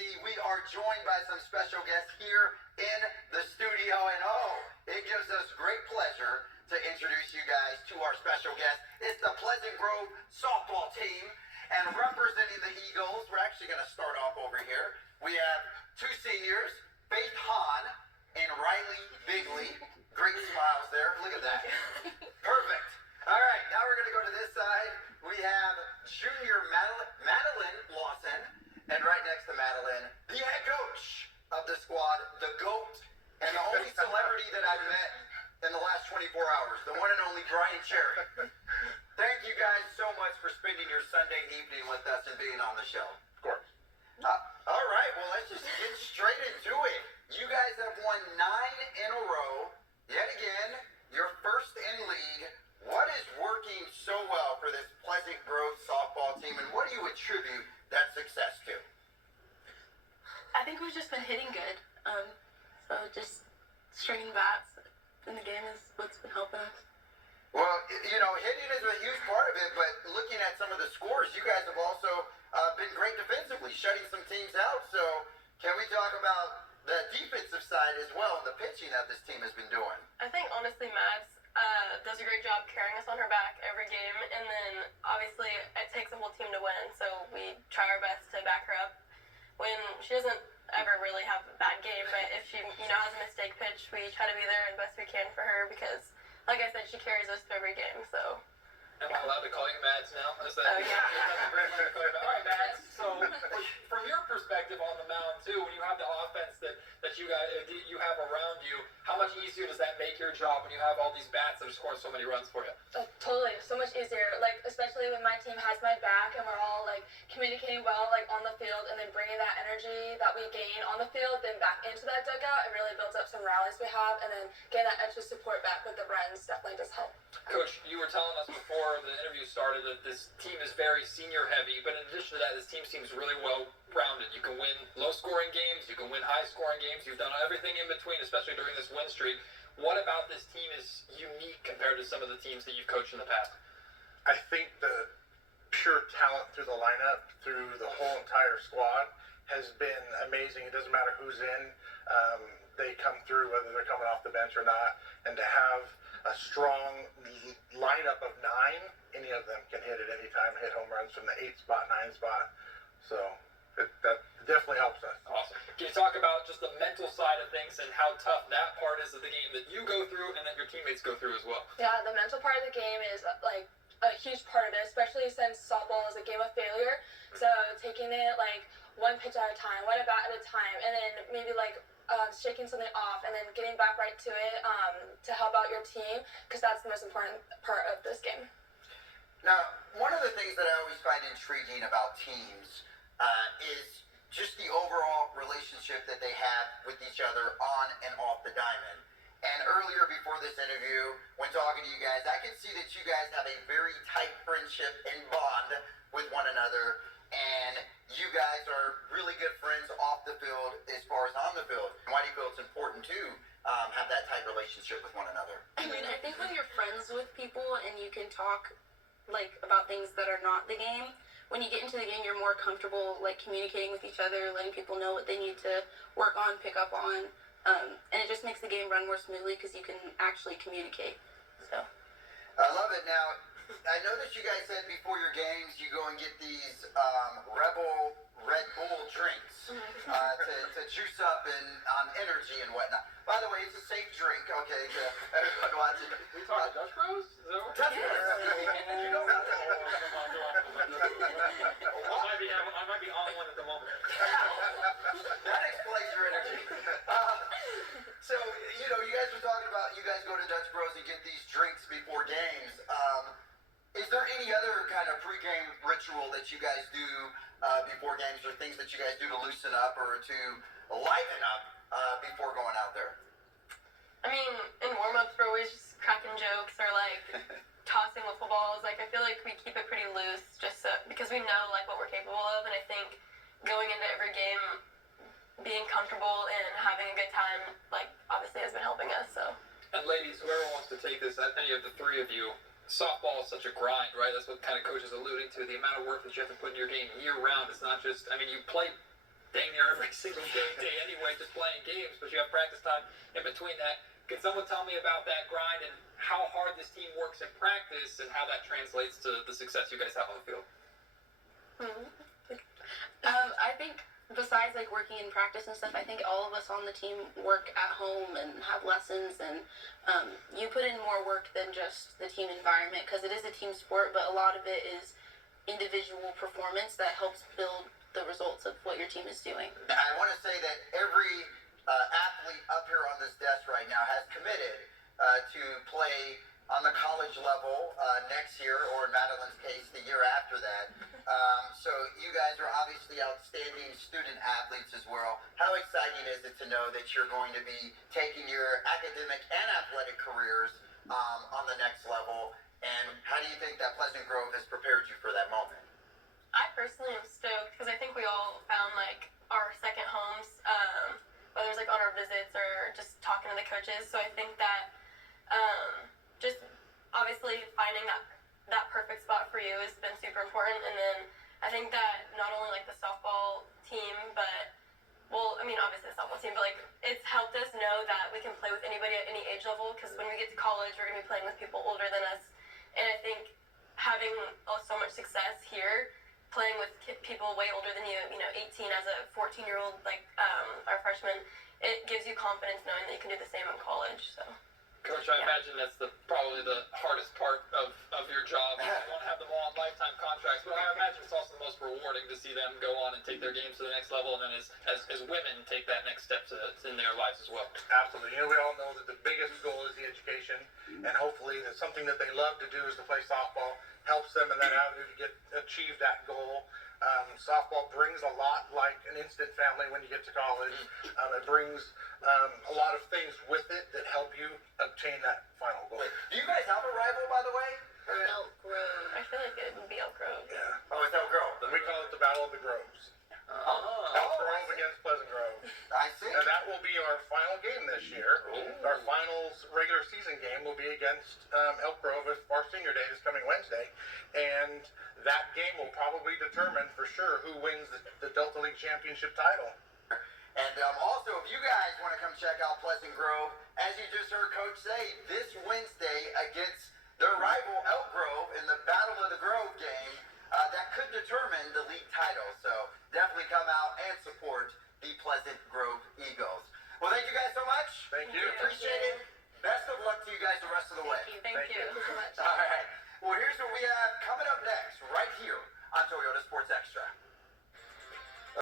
see, we are joined by some special guests here in the studio. And it gives us great pleasure to introduce you guys to our special guest. It's the Pleasant Grove softball team. And representing the Eagles, we're actually going to start off over here. We have two seniors, Faith Hahn and Riley Bigley. Great smiles there. Look at that. Perfect. All right, now we're going to go to this side. We have junior Madeline Lawson, and right next to Madeline, the head coach of the squad, the GOAT, and the only celebrity that I've met in the last 24 hours, the one and only Brian Cherry. Thank you guys so much for spending your Sunday evening with us and being on the show. Of course. All right, well, let's just get straight into it. You guys have won 9 in a row. Yet again, your first in league. What is working so well for this Pleasant Grove softball team, and what do you attribute that success to? I think we've just been hitting good. So just stringing bats in the game is what's been helping us. Well, hitting is a huge part of it, but looking at some of the scores, you guys have also been great defensively, shutting some teams out. So can we talk about the defensive side as well, and the pitching that this team has been doing? I think, honestly, Mads does a great job carrying us on her back every game, and then obviously it takes a whole team to win, so we try our best to back her up. When she doesn't ever really have a bad game, but if she has a mistake pitch, we try to be there as best we can for her because, like I said, she carries us through every game. So. Am I allowed to call you Mads now? Is that, oh, yeah. All right, Mads. So, from your perspective on the mound too, when you have the offense that you have around you, how much easier does that make your job when you have all these bats that are scoring so many runs for you? Oh, totally, so much easier. Like, especially when my team has my back and we're all like communicating well, like on the field, and then bringing that energy that we gain on the field then back into that dugout. It really builds up some rallies we have, and then getting that extra support back with the runs definitely does help. Coach, you were telling us before the interview started that this team is very senior heavy, but in addition to that, this team seems really well rounded. You can win low scoring games, you can win high scoring games, you've done everything in between, especially during this win streak. What about this team is unique compared to some of the teams that you've coached in the past? I think the pure talent through the lineup, through the whole entire squad, has been amazing. It doesn't matter who's in. They come through, whether they're coming off the bench or not. And to have a strong lineup of 9, any of them can hit at any time, hit home runs from the 8 spot, 9 spot. So that definitely helps us. Awesome. Can you talk about just the mental side of things and how tough that part is of the game that you go through and that your teammates go through as well? Yeah, the mental part of the game is like a huge part of it, especially since softball is a game of failure. So taking it like one pitch at a time, one at bat at a time, and then maybe like shaking something off and then getting back right to it to help out your team, because that's the most important part of this game. Now, one of the things that I always find intriguing about teams is just the overall relationship that they have with each other on and off the diamond. And earlier before this interview, when talking to you guys, I can see that you guys have a very tight friendship and bond with one another. And you guys are really good friends off the field as far as on the field. Why do you feel it's important to have that tight relationship with one another? I mean, I think when you're friends with people and you can talk like about things that are not the game, when you get into the game, you're more comfortable like communicating with each other, letting people know what they need to work on, pick up on, and it just makes the game run more smoothly because you can actually communicate. So I love it. Now, I know that you guys said before your games you go and get these Rebel Red Bull drinks to juice up and on energy and whatnot. By the way, it's a safe drink, okay, to everyone watching. We talking Dutch Bros? Is that what? Dutch Bros. You know about that. I might be on one at the moment. That explains your energy. So, you guys were talking about you guys go to Dutch Bros and get these drinks before games. Is there any other kind of pregame ritual that you guys do before games, or things that you guys do to loosen up or to liven up before going out there? I mean, in warm-ups, we're always just cracking jokes or like tossing with footballs. Like, I feel like we keep it pretty loose just because we know like what we're capable of, and I think going into every game, being comfortable and having a good time, like, obviously has been helping us. So. And ladies, whoever wants to take this, any of the three of you, softball is such a grind, right? That's what kind of coach is alluding to. The amount of work that you have to put in your game year round. It's not just, I mean, you play dang near every single game day anyway, just playing games, but you have practice time in between that. Can someone tell me about that grind and how hard this team works in practice and how that translates to the success you guys have on the field? I think besides like working in practice and stuff, I think all of us on the team work at home and have lessons, and you put in more work than just the team environment, because it is a team sport, but a lot of it is individual performance that helps build the results of what your team is doing. I want to say that every athlete up here on this desk right now has committed to play on the college level next year, or in Madeline's case, the year after that. So you guys are obviously outstanding student athletes as well. How exciting is it to know that you're going to be taking your academic and athletic careers on the next level? And how do you think that Pleasant Grove has prepared you for that moment? I personally am stoked because I think we all found like our second homes, whether it's like on our visits or just talking to the coaches. So I think that just obviously finding that perfect spot for you has been super important. And then I think that not only like the softball team, but obviously the softball team, but like it's helped us know that we can play with anybody at any age level, because when we get to college, we're gonna be playing with people older than us. And I think having so much success here, playing with people way older than you, 18 as a 14-year-old, like our freshman, it gives you confidence knowing that you can do the same in college. So. Coach, I imagine that's probably the hardest part of your job. You want to have them all on lifetime contracts, but I imagine it's also the most rewarding to see them go on and take their games to the next level, and then as women take that next step in their lives as well. Absolutely. We all know that the biggest goal is the education, and hopefully that something that they love to do is to play softball helps them in that avenue to achieve that goal. Softball brings a lot, like an instant family when you get to college. It brings a lot of things with it that help you obtain that final goal. Do you guys have a rival, by the way? Elk Grove. I feel like it would be Elk Grove. Yeah. Oh, it's Elk Grove. We call it the Battle of the Groves. Elk Grove against Pleasant Grove. I see. And that will be our final game this year. Our finals regular season game will be against Elk Grove as our senior day this coming Wednesday. And that game will probably determine for sure who wins the Delta League Championship title. And also, if you guys want to come check out Pleasant Grove, as you just heard Coach say, this Wednesday against their rival Elk Grove in the Battle of the Grove game, that could determine the league title.